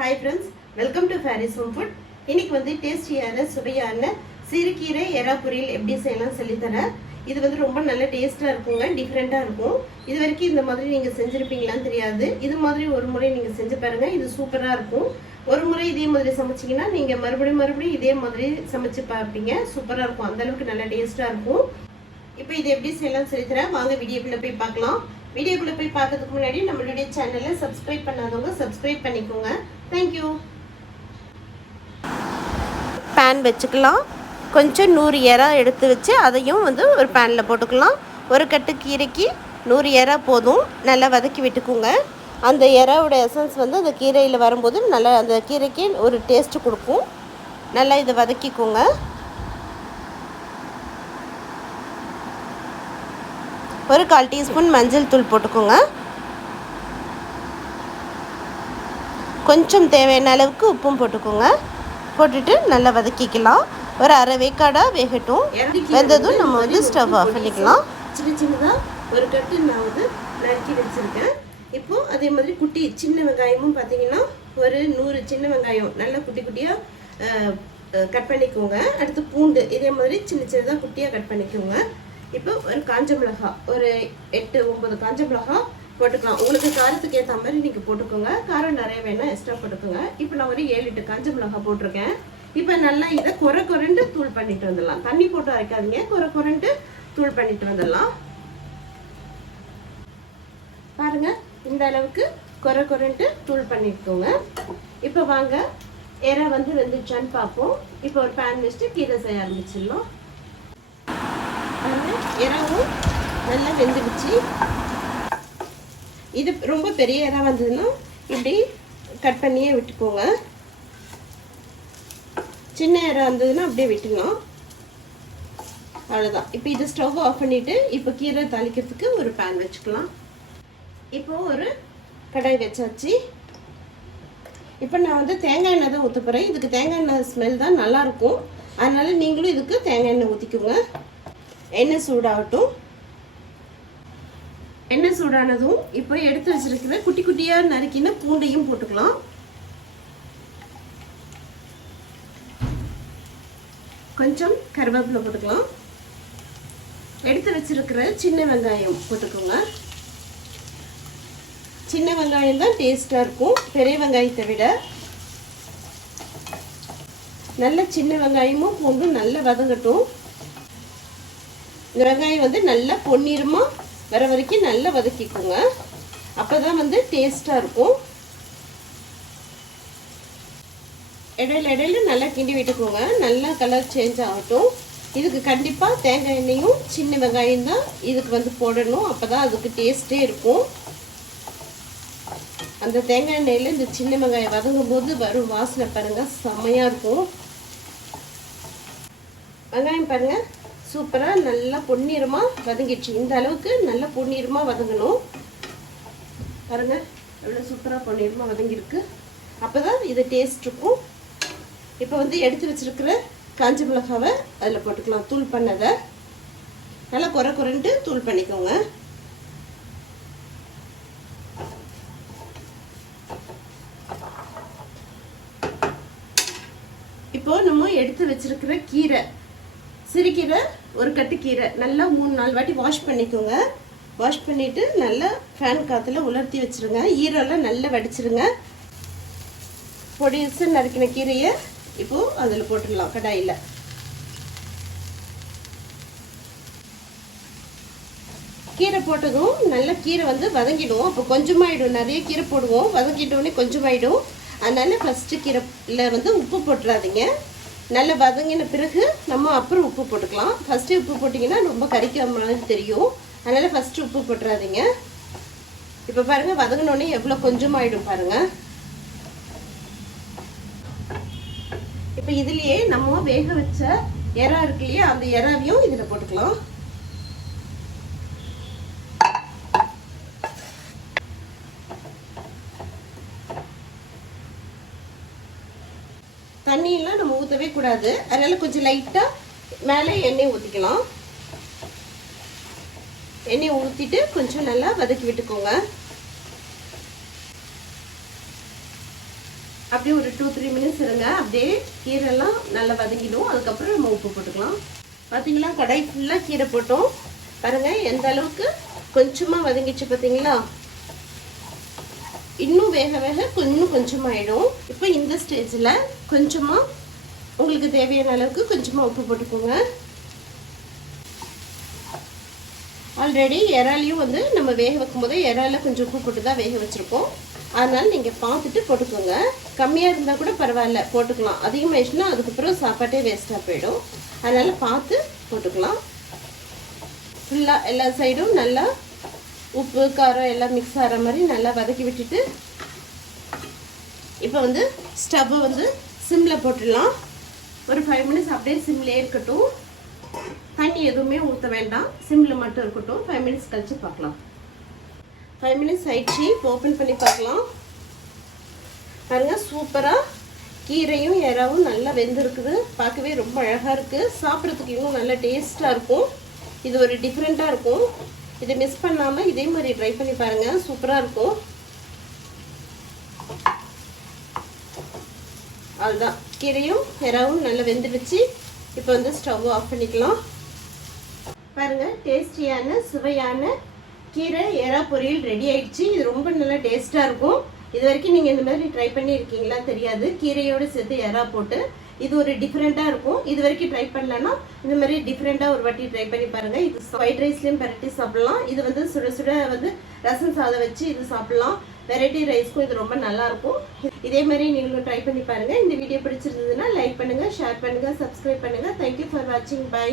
Hi friends welcome to Fairy's home food இன்னைக்கு வந்து டேஸ்டியான சுவையான சிறுகீரை எறா பொரியல் எப்படி செய்யலாம் சொல்லித்தரேன் இது வந்து ரொம்ப நல்ல டேஸ்ட்டாக இருக்குங்க டிஃப்ரெண்ட்டாக இருக்கும். இது வரைக்கும் இந்த மாதிரி நீங்கள் செஞ்சுருப்பீங்களான்னு தெரியாது. இது மாதிரி ஒரு முறை நீங்கள் செஞ்சு பாருங்கள் இது சூப்பராக இருக்கும். ஒரு முறை இதே மாதிரி சமைச்சிங்கன்னா நீங்கள் மறுபடியும் மறுபடியும் இதே மாதிரி சமைச்சு பார்ப்பீங்க. சூப்பராக இருக்கும். அந்தளவுக்கு நல்ல டேஸ்ட்டாக இருக்கும். இப்போ இது எப்படி செய்யலாம் சொல்லித்தரேன் வாங்க வீடியோக்குள்ளே போய் பார்க்கலாம். வீடியோக்குள்ளே போய் பார்க்கறதுக்கு முன்னாடி நம்மளுடைய சேனலை சப்ஸ்கிரைப் பண்ணாதவங்க சப்ஸ்கிரைப் பண்ணிக்கோங்க. தேங்க்யூ பேன் வச்சுக்கலாம். கொஞ்சம் நூறு இறா எடுத்து வச்சு அதையும் வந்து ஒரு பேனில் போட்டுக்கலாம். ஒரு கட்டு கீரைக்கு நூறு இறா போதும். நல்லா வதக்கி விட்டுக்குங்க. அந்த இறாவோட எசன்ஸ் வந்து அந்த கீரையில் வரும்போது நல்லா அந்த கீரைக்கு ஒரு டேஸ்ட்டு கொடுக்கும். நல்லா இதை வதக்கிக்கோங்க. ஒரு கால் டீஸ்பூன் மஞ்சள் தூள் போட்டுக்கோங்க. கொஞ்சம் தேவையான அளவுக்கு உப்பும் போட்டுக்கோங்க. போட்டுட்டு நல்லா வதக்கிக்கலாம். ஒரு அரை வேக்காடாக வேகட்டும். வெந்ததும் நம்ம வந்து ஸ்டவ் ஆஃப் பண்ணிக்கலாம். சின்ன சின்னதாக ஒரு கட்டு நான் வந்து நறுக்கி வச்சுருக்கேன். இப்போ அதே மாதிரி குட்டி சின்ன வெங்காயமும் பார்த்தீங்கன்னா ஒரு நூறு சின்ன வெங்காயம் நல்லா குட்டி குட்டியாக கட் பண்ணிக்கோங்க. அடுத்து பூண்டு இதே மாதிரி சின்ன சின்னதாக குட்டியாக கட் பண்ணிக்கோங்க. இப்போ ஒரு காஞ்ச மிளகாய் ஒரு எட்டு ஒன்பது காஞ்ச மிளகாய் போட்டுக்கலாம். உங்களுக்கு காரத்துக்கு ஏற்ற மாதிரி நீங்கள் போட்டுக்கோங்க. காரம் நிறைய வேணால் எக்ஸ்ட்ரா போட்டுக்கோங்க. இப்போ நான் ஒரு ஏழு எட்டு காஞ்ச மிளகாய் போட்டிருக்கேன். இப்போ நல்லா இதை குறை குறைண்டு தூள் பண்ணிட்டு வந்துடலாம். தண்ணி போட்டு அரைக்காதீங்க. குறை குறைண்டு தூள் பண்ணிட்டு வந்துடலாம். பாருங்க இந்த அளவுக்கு குறை குறைண்டு தூள் பண்ணிக்கோங்க. இப்போ வாங்க எற வந்து வெந்துச்சான்னு பார்ப்போம். இப்போ ஒரு பேன் வச்சுட்டு கீரை செய்ய ஆரம்பிச்சிடலாம். இறாவும் நல்லா வெந்துடுச்சு. இது ரொம்ப பெரிய இறா வந்ததுன்னா இப்படி கட் பண்ணியே விட்டுக்கோங்க. சின்ன இறா வந்ததுன்னா அப்படியே விட்டுணும் அவ்வளோதான் இப்போ இது ஸ்டவ் ஆஃப் பண்ணிவிட்டு இப்போ கீரை தாளிக்கிறதுக்கு ஒரு பேன் வச்சுக்கலாம். இப்போ ஒரு கடாய் வச்சாச்சு. இப்போ நான் வந்து தேங்காய் எண்ணெய் தான் ஊற்ற போகிறேன் இதுக்கு தேங்காய் எண்ணெய் ஸ்மெல் தான் நல்லாயிருக்கும் அதனால் நீங்களும் இதுக்கு தேங்காய் எண்ணெய் ஊற்றிக்கோங்க எண்ணெய் சூடாகட்டும். எண்ணெய் சூடானதும் இப்போ எடுத்து வச்சிருக்கிற குட்டி குட்டியாக நறுக்கின பூண்டையும் போட்டுக்கலாம். கொஞ்சம் கருவேப்பிலை போட்டுக்கலாம். எடுத்து வச்சிருக்கிற சின்ன வெங்காயம் போட்டுக்கோங்க. சின்ன வெங்காயம் தான் டேஸ்டாக இருக்கும். பெரிய வெங்காயத்தை விட நல்ல சின்ன வெங்காயமும் பூண்டும் நல்லா வதங்கட்டும். இந்த வெங்காயம் வந்து நல்லா பொன்னிறமாக வர வரைக்கும் நல்லா வதக்கிக்கோங்க. அப்போ தான் வந்து டேஸ்ட்டாக இருக்கும். இடையில இடையில நல்லா கிண்டி விட்டுக்கோங்க. நல்லா கலர் சேஞ்ச் ஆகட்டும். இதுக்கு கண்டிப்பாக தேங்காய் எண்ணெயும் சின்ன வெங்காயம் தான் இதுக்கு வந்து போடணும். அப்போ தான் அதுக்கு டேஸ்ட்டே இருக்கும். அந்த தேங்காய் எண்ணெயில் இந்த சின்ன வெங்காயம் வதங்கும் போது வரும் வாசனை பாருங்கள் செம்மையாக இருக்கும். வெங்காயம் பாருங்கள் சூப்பராக நல்லா பொன்னிறமாக வதங்கிடுச்சு. இந்த அளவுக்கு நல்லா பொன்னிறமாக வதங்கணும். பாருங்கள் எவ்வளோ சூப்பராக பொன்னிறமாக வதங்கியிருக்கு. அப்போ தான் இது டேஸ்ட் இருக்கும். இப்போ வந்து எடுத்து வச்சிருக்கிற காஞ்ச மிளகாவை அதில் போட்டுக்கலாம். தூள் பண்ணதை. நல்லா குறை குறைன்ட்டு தூள் பண்ணிக்கோங்க. இப்போ நம்ம எடுத்து வச்சிருக்கிற கீரை. சிறுகீரை ஒரு கட்டு கீரை. நல்லா மூணு நாலு வாட்டி வாஷ் பண்ணிக்கோங்க. வாஷ் பண்ணிவிட்டு நல்லா ஃபேன் காற்றுல உலர்த்தி வச்சுருங்க. ஈரெல்லாம் நல்லா வடிச்சிருங்க. பொடிசு நறுக்கின கீரையை இப்போது அதில் போட்டுடலாம் கடாயில். கீரை போட்டதும் நல்லா கீரை வந்து வதங்கிடுவோம் அப்போ கொஞ்சமாயிடும். நிறைய கீரை போடுவோம். வதங்கிட்டோடனே கொஞ்சமாயிடும். அதனால் ஃபஸ்ட்டு கீரையில் வந்து உப்பு போட்டுறாதீங்க. நல்லா வதங்கின பிறகு நம்ம அப்புறம் உப்பு போட்டுக்கலாம். ஃபஸ்ட்டு உப்பு போட்டிங்கன்னா ரொம்ப கறிக்கிற மாதிரி தெரியும். அதனால் ஃபஸ்ட்டு உப்பு போட்டுறாதீங்க. இப்போ பாருங்கள் வதங்கினோடனே எவ்வளோ கொஞ்சமாயிடும் பாருங்கள் இப்போ இதுலேயே நம்ம வேக வச்ச இறா இருக்கு இல்லையா அந்த இறாவையும் இதில் போட்டுக்கலாம். தண்ணியெல்லாம் நம்ம ஊற்றவே கூடாது. அதனால் கொஞ்சம் லைட்டாக மேலே எண்ணெய் ஊற்றிக்கலாம் எண்ணெய் ஊற்றிட்டு கொஞ்சம் நல்லா வதக்கி விட்டுக்கோங்க. அப்படியே ஒரு டூ த்ரீ மினிட்ஸ் இருங்க. அப்படியே கீரைலாம் நல்லா வதங்கிடும். அதுக்கப்புறம் நம்ம உப்பு போட்டுக்கலாம். பார்த்தீங்களா கடாய் ஃபுல்லாக கீரை போட்டோம். பாருங்கள் எந்த அளவுக்கு கொஞ்சமாக வதங்கிச்சு பார்த்தீங்களா இன்னும் வேக வேக இன்னும் கொஞ்சமாயிடும். இப்போ இந்த ஸ்டேஜில் கொஞ்சமாக உங்களுக்கு தேவையான அளவுக்கு கொஞ்சமாக உப்பு போட்டுக்கோங்க. ஆல்ரெடி இறாலையும் வந்து நம்ம வேக வைக்கும் போது இறால கொஞ்சம் உப்பு போட்டு தான் வேக வச்சுருக்கோம் அதனால் நீங்கள் பார்த்துட்டு போட்டுக்கோங்க. கம்மியாக இருந்தால் கூட பரவாயில்ல போட்டுக்கலாம். அதிகமாகிடுச்சுன்னா அதுக்கப்புறம் சாப்பாட்டே வேஸ்ட்டாக போயிடும். அதனால் பார்த்து போட்டுக்கலாம். ஃபுல்லாக எல்லா சைடும் நல்லா உப்பு காரம் எல்லாம் மிக்ஸ் ஆகிற மாதிரி நல்லா வதக்கி விட்டுட்டு இப்போ வந்து ஸ்டவ்வை வந்து சிம்மில் போட்டுடலாம். ஒரு ஃபைவ் மினிட்ஸ் அப்படியே சிம்லேயே இருக்கட்டும். தண்ணி எதுவுமே ஊற்ற வேண்டாம். சிம்மில் மட்டும் இருக்கட்டும். ஃபைவ் மினிட்ஸ் கழித்து பார்க்கலாம். ஃபைவ் மினிட்ஸ் ஆயிடுச்சு. இப்போ ஓப்பன் பண்ணி பார்க்கலாம். பாருங்க சூப்பராக கீரையும் இறாவும் நல்லா வெந்திருக்குது. பார்க்கவே ரொம்ப அழகாக இருக்குது சாப்பிட்றதுக்கு இன்னும் நல்லா டேஸ்ட்டாக இருக்கும். இது ஒரு டிஃப்ரெண்ட்டாக இருக்கும். இதை மிஸ் பண்ணாமல் இதே மாதிரி ட்ரை பண்ணி பாருங்கள் சூப்பராக இருக்கும். அதுதான் கீரையும் இறாவும் நல்லா வெந்துடுச்சு. இப்போ வந்து ஸ்டவ் ஆஃப் பண்ணிக்கலாம். பாருங்கள் டேஸ்டியான சுவையான கீரை எறா பொரியல் ரெடி ஆயிடுச்சு. இது ரொம்ப நல்லா டேஸ்ட்டாக இருக்கும். இது வரைக்கும் நீங்கள் இந்த மாதிரி ட்ரை பண்ணியிருக்கீங்களா தெரியாது. கீரையோடு சேர்த்து எறா போட்டு இது ஒரு டிஃப்ரெண்ட்டாக இருக்கும். இது வரைக்கும் ட்ரை பண்ணலன்னா இந்த மாதிரி டிஃப்ரெண்ட்டாக ஒரு வாட்டி ட்ரை பண்ணி பாருங்கள் இது ஒயிட் ரைஸ்லேயும் பரட்டி சாப்பிடலாம். இது வந்து சுட சுட வந்து ரசம் சாதம் வச்சு இது சாப்பிடலாம். வெரைட்டி ரைஸ்க்கும் இது ரொம்ப நல்லாயிருக்கும் இதே மாதிரி நீங்களும் ட்ரை பண்ணி பாருங்கள் இந்த வீடியோ பிடிச்சிருந்ததுன்னா லைக் பண்ணுங்கள் ஷேர் பண்ணுங்கள் சப்ஸ்கிரைப் பண்ணுங்கள் தேங்க்யூ ஃபார் வாட்சிங் பை